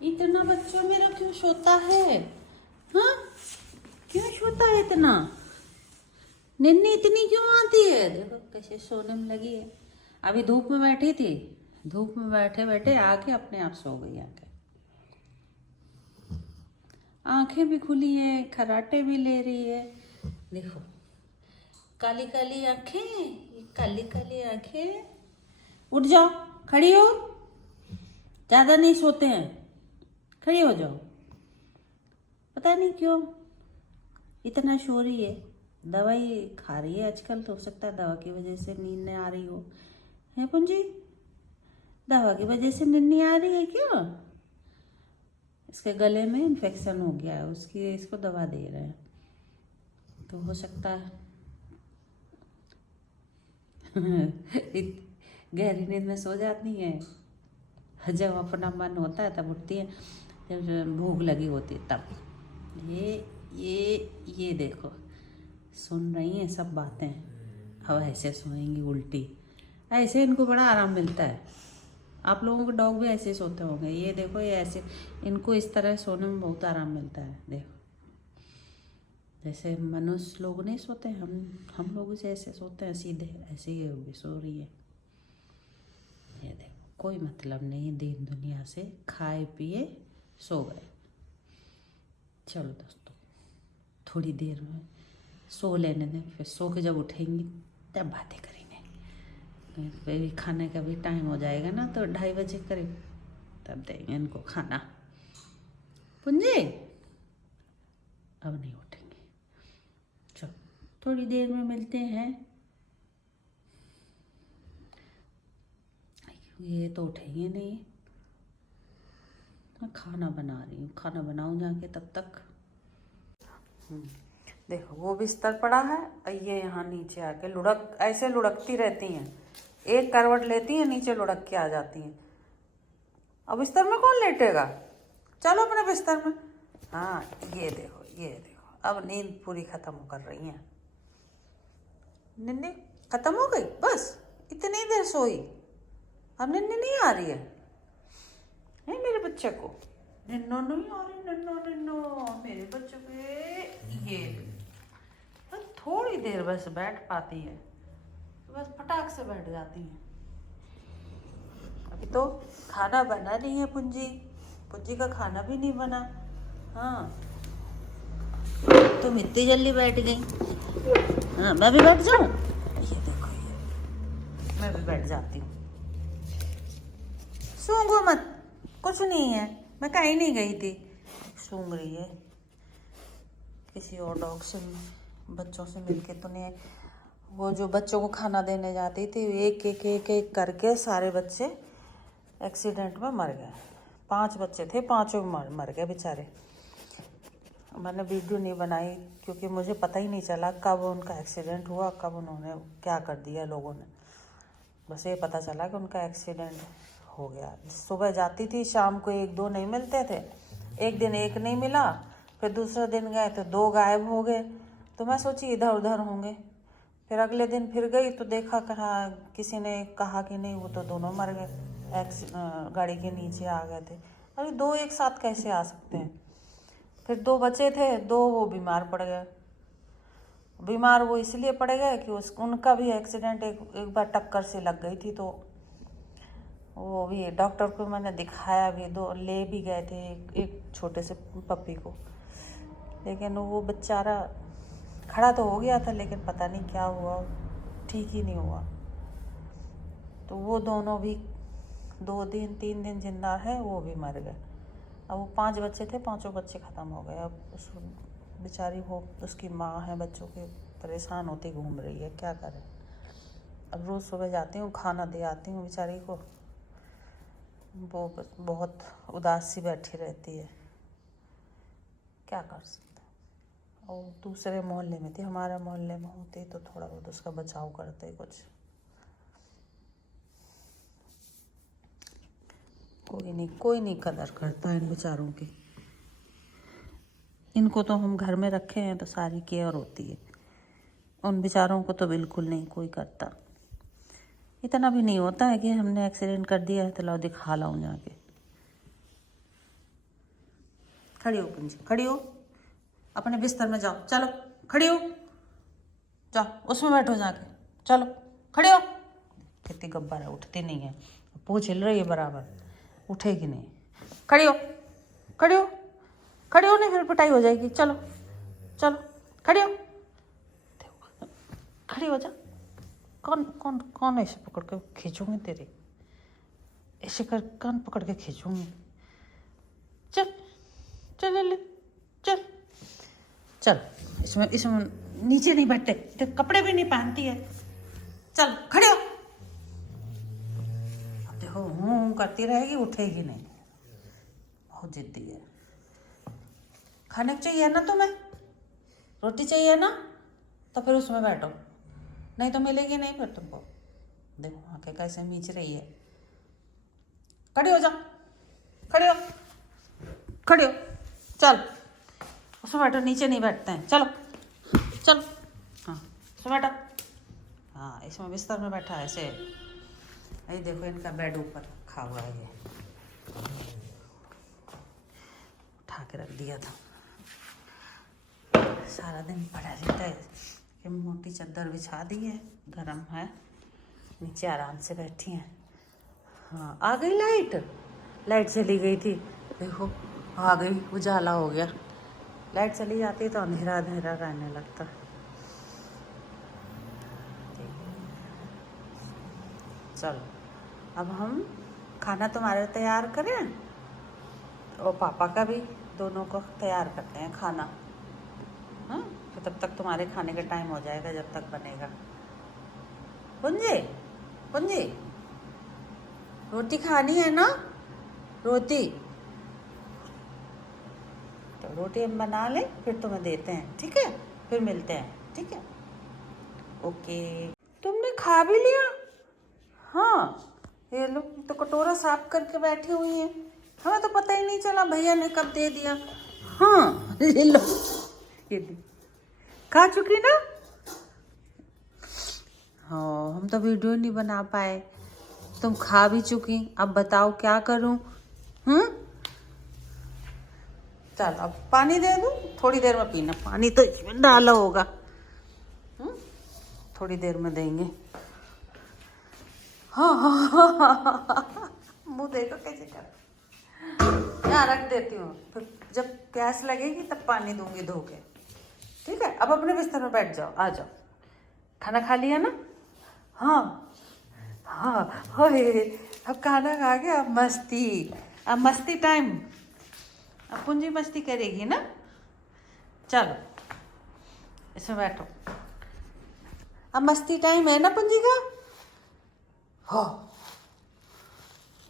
इतना बच्चों मेरा क्यों सोता है? हाँ, क्यों सोता है इतना? निन्नी इतनी क्यों आती है? देखो कैसे सोने में लगी है। अभी धूप में बैठी थी, धूप में बैठे बैठे आके अपने आप सो गई आके। आंखें भी खुली है, खराटे भी ले रही है। देखो काली काली आंखें, ये काली काली आंखें। उठ जाओ, खड़ी हो। ज्यादा नहीं सोते हैं, खड़ी हो जाओ। पता नहीं क्यों इतना सो रही है। दवाई खा रही है आजकल, तो हो सकता है दवा की वजह से नींद नहीं आ रही हो। है पूंजी, दवा की वजह से नींद नहीं आ रही है क्या? इसके गले में इन्फेक्शन हो गया है, उसकी इसको दवा दे रहे हैं, तो हो सकता है गहरी नींद में सो जाती है। जब अपना मन होता है तब उठती है, जब भूख लगी होती है तब। ये देखो सुन रही हैं सब बातें। अब ऐसे सोएंगी उल्टी, ऐसे इनको बड़ा आराम मिलता है। आप लोगों के डॉग भी ऐसे सोते होंगे। ये देखो ये ऐसे, इनको इस तरह सोने में बहुत आराम मिलता है। देखो जैसे मनुष्य लोग नहीं सोते, हम लोग जैसे सोते हैं सीधे, ऐसे ही भी सो रही है। ये देखो कोई मतलब नहीं दीन दुनिया से, खाए पिए सो गए। चलो दोस्तों, थोड़ी देर में सो लेने दें, फिर सो के जब उठेंगी तब बातें करेंगे। फिर खाने का भी टाइम हो जाएगा ना, तो 2:30 बजे करीब तब देंगे इनको खाना। पुंजी अब नहीं उठेंगे, चलो थोड़ी देर में मिलते हैं। ये तो उठेंगे नहीं, मैं खाना बना रही हूँ, खाना बनाऊँ जाके तब तक। देखो वो बिस्तर पड़ा है, ये यहाँ नीचे आके लुढ़क ऐसे लुढ़कती रहती हैं। एक करवट लेती हैं, नीचे लुढ़क के आ जाती हैं। अब बिस्तर में कौन लेटेगा? चलो अपने बिस्तर में। हाँ ये देखो ये देखो, अब नींद पूरी खत्म कर रही हैं। निन्नी खत्म हो गई, बस इतनी देर सोई, अब निन्नी नहीं आ रही है। नहीं मेरे बच्चे को निन्नो नहीं आ रही, निन्नो निन्नो मेरे बच्चे पे। ये बस थोड़ी देर बस बैठ पाती है, तो बस फटाक से बैठ जाती है। अभी तो खाना बना नहीं है पुंजी, पुंजी का खाना भी नहीं बना। हाँ तुम इतनी जल्दी बैठ गई। हाँ मैं भी बैठ जाऊँ? ये देखो ये, मैं भी बैठ जाती हूँ। सूंघो मत, कुछ नहीं है, मैं कहीं नहीं गई थी। सूंघ रही है, किसी और डॉग से बच्चों से मिलके तो नहीं। वो जो बच्चों को खाना देने जाती थी, एक एक एक एक करके सारे बच्चे एक्सीडेंट में मर गए। 5 बच्चे थे, 5 मर गए बेचारे। मैंने वीडियो नहीं बनाई क्योंकि मुझे पता ही नहीं चला कब उनका एक्सीडेंट हुआ, कब उन्होंने क्या कर दिया लोगों ने। बस ये पता चला कि उनका एक्सीडेंट हो गया। सुबह जाती थी, शाम को 1-2 नहीं मिलते थे। एक दिन एक नहीं मिला, फिर दूसरे दिन गए तो 2 गायब हो गए। तो मैं सोची इधर उधर होंगे। फिर अगले दिन फिर गई तो देखा कहाँ, किसी ने कहा कि नहीं वो तो दोनों मर गए, गाड़ी के नीचे आ गए थे। अरे 2 एक साथ कैसे आ सकते हैं? फिर 2 बचे थे, 2 वो बीमार पड़ गए। बीमार वो इसलिए पड़ गए कि उनका भी एक्सीडेंट एक बार टक्कर से लग गई थी। तो वो भी डॉक्टर को मैंने दिखाया भी, 2 ले भी गए थे एक छोटे से पप्पी को, लेकिन वो बेचारा खड़ा तो हो गया था, लेकिन पता नहीं क्या हुआ, ठीक ही नहीं हुआ। तो वो दोनों भी 2 दिन 3 दिन जिंदा है, वो भी मर गए। अब वो 5 बच्चे थे, 5 बच्चे ख़त्म हो गए। अब उस बेचारी वो उसकी माँ है, बच्चों के परेशान होती घूम रही है, क्या करे। अब रोज़ सुबह जाती हूँ, खाना दे आती हूँ बेचारी को, वो बहुत उदास सी बैठी रहती है, क्या कर सकते हैं। और दूसरे मोहल्ले में थी, हमारे मोहल्ले में होती तो थोड़ा बहुत उसका बचाव करते कुछ। कोई नहीं कदर करता इन बेचारों की। इनको तो हम घर में रखे हैं तो सारी केयर होती है, उन बेचारों को तो बिल्कुल नहीं कोई करता। इतना भी नहीं होता है कि हमने एक्सीडेंट कर दिया है तो लाओ दिखा लाऊं जाके। खड़ी हो पुंजी, खड़ी हो, अपने बिस्तर में जाओ, चलो खड़ी हो, जाओ उसमें बैठो जाके, चलो खड़ी हो। कितनी गब्बर है, उठती नहीं है, पूछ हिल रही है बराबर, उठेगी नहीं। खड़ी हो, खड़ी हो, खड़ी हो, नहीं फिर पिटाई हो जाएगी। चलो चलो खड़ी हो, खड़ी हो जा। कौन कौन कौन ऐसे पकड़ के खींचूंगी तेरी, ऐसे कर कान पकड़ के खींचूंगी। चल चल ले चल चल, इसमें इसमें नीचे नहीं बैठते, तो कपड़े भी नहीं पहनती है। चल खड़े हो। अब देखो हूँ करती रहेगी, उठेगी नहीं, बहुत जिद्दी है। खाने को चाहिए ना तुम्हें, रोटी चाहिए ना, तो फिर उसमें बैठो, नहीं तो मिलेगी नहीं फिर तुमको। देखो आंखें कैसे मीच रही है। खड़ी हो जा, खड़े हो, खड़े हो, चल उसमें बैठो, नीचे नहीं बैठते हैं। चलो चलो, हाँ इसमें बैठो, हाँ इसमें बिस्तर में बैठा है ऐसे। यही देखो इनका बेड ऊपर रखा हुआ है, ये उठा के रख दिया था। सारा दिन पड़ा रहता है कि मोटी चादर बिछा दी है, गर्म है, नीचे आराम से बैठी हैं। हाँ आ गई लाइट, लाइट चली गई थी, देखो आ गई, उजाला हो गया। लाइट चली जाती तो अंधेरा अंधेरा रहने लगता। चलो अब हम खाना तुम्हारे तैयार करें और पापा का भी, दोनों को तैयार करते हैं खाना। हाँ तो तब तक तुम्हारे खाने का टाइम हो जाएगा, जब तक बनेगा। पुंजी पुंजी, रोटी खानी है ना, रोटी, तो रोटी हम बना लें फिर तुम्हें देते हैं, ठीक है, फिर मिलते हैं, ठीक है, ओके। तुमने खा भी लिया? हाँ ये लो, तो कटोरा साफ करके बैठी हुई है, हमें तो पता ही नहीं चला भैया ने कब दे दिया। हाँ ये लो, ये ली, खा चुकी ना। हाँ हम तो वीडियो नहीं बना पाए, तुम खा भी चुकी, अब बताओ क्या करूं। चल अब पानी दे दूं, थोड़ी देर में पीना, पानी तो इसमें डाला होगा। थोड़ी देर में देंगे। हाँ हाँ हाँ, मुँह देखो कैसे कर, यहाँ रख देती हूँ, फिर जब प्यास लगेगी तब पानी दूंगी धो के, ठीक है। अब अपने बिस्तर में बैठ जाओ, आ जाओ, खाना खा लिया ना। हाँ हाँ होए, अब खाना खा के अब मस्ती, अब मस्ती टाइम, अब पुंजी मस्ती करेगी ना। चलो इसमें बैठो, अब मस्ती टाइम है ना पुंजी का। हाँ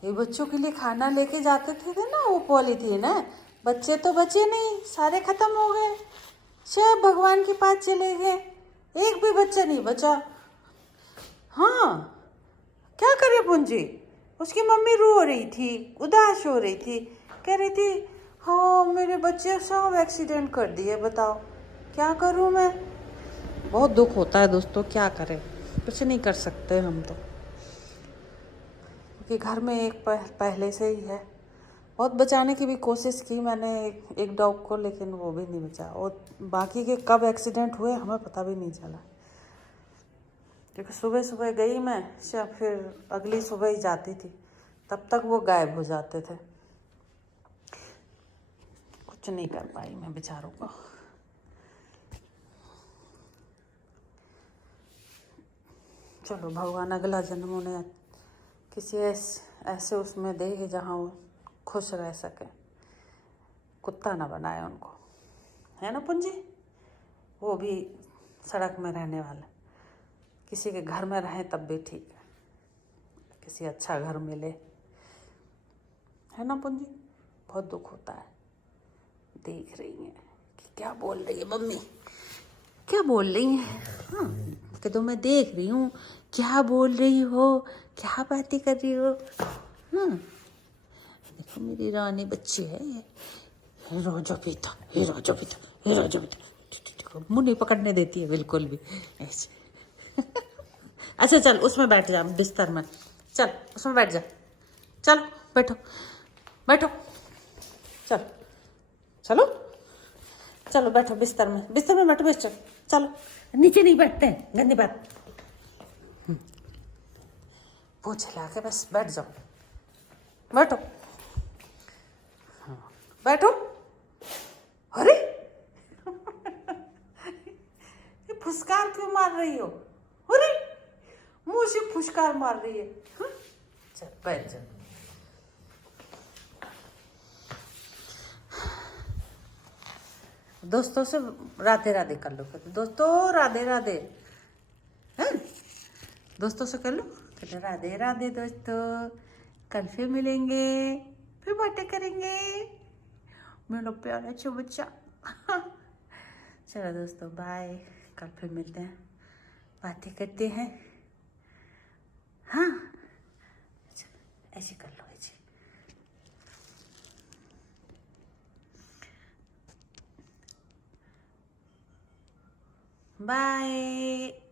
ये बच्चों के लिए खाना लेके जाते थे ना, वो पॉलीथीन है, बच्चे तो बचे नहीं, सारे खत्म हो गए, शायद भगवान के पास चले गए, एक भी बच्चा नहीं बचा। हाँ क्या करे पुंजी, उसकी मम्मी रो रही थी, उदास हो रही थी, कह रही थी हाँ मेरे बच्चे सब एक्सीडेंट कर दिए, बताओ क्या करूँ मैं। बहुत दुख होता है दोस्तों, क्या करें, कुछ नहीं कर सकते हम तो, क्योंकि घर में एक पहले से ही है। बहुत बचाने की भी कोशिश की मैंने एक डॉग को, लेकिन वो भी नहीं बचा, और बाकी के कब एक्सीडेंट हुए हमें पता भी नहीं चला, क्योंकि सुबह सुबह गई मैं, फिर अगली सुबह ही जाती थी, तब तक वो गायब हो जाते थे, कुछ नहीं कर पाई मैं बेचारों को। चलो भगवान अगला जन्म उन्हें किसी ऐसे उसमें दे जहाँ वो खुश रह सके, कुत्ता ना बनाए उनको, है ना पुंजी। वो भी सड़क में रहने वाला, किसी के घर में रहे तब भी ठीक है, किसी अच्छा घर मिले, है ना पुंजी। बहुत दुख होता है। देख रही हैं कि क्या बोल रही है मम्मी, क्या बोल रही हैं। हाँ कि तो मैं देख रही हूँ क्या बोल रही हो, क्या बातें कर रही हो। हाँ देखो मेरी रानी बच्ची है ये, हीरो जो पीता, हीरो जो पीता, हीरो जो पीता, मुँह नहीं पकड़ने देती है बिल्कुल भी ऐसे। अच्छा चल उसमें बैठ जा, बिस्तर में चल, उसमें बैठ जा, चल बैठो बैठो, चल चलो चलो बैठो बिस्तर में बैठो बेचो। चलो नीचे नहीं बैठते हैं, गंदी बात। पोछे ला के बस बैठ जाओ, बैठो। हाँ बैठो। अरे ये फुसकार क्यों मार रही हो? अरे मुंह से फुसकार मार रही है। चल बैठ जाओ। दोस्तों से राधे राधे कर लो, दोस्तों राधे राधे। हैं दोस्तों से कर लो, कहते राधे राधे दोस्तों, कल फिर मिलेंगे, फिर बातें करेंगे मेरा प्यारा अच्छा बच्चा। चलो दोस्तों बाय, कल फिर मिलते हैं, बातें करते हैं। हाँ ऐसे कर लो, ऐसे। बाय।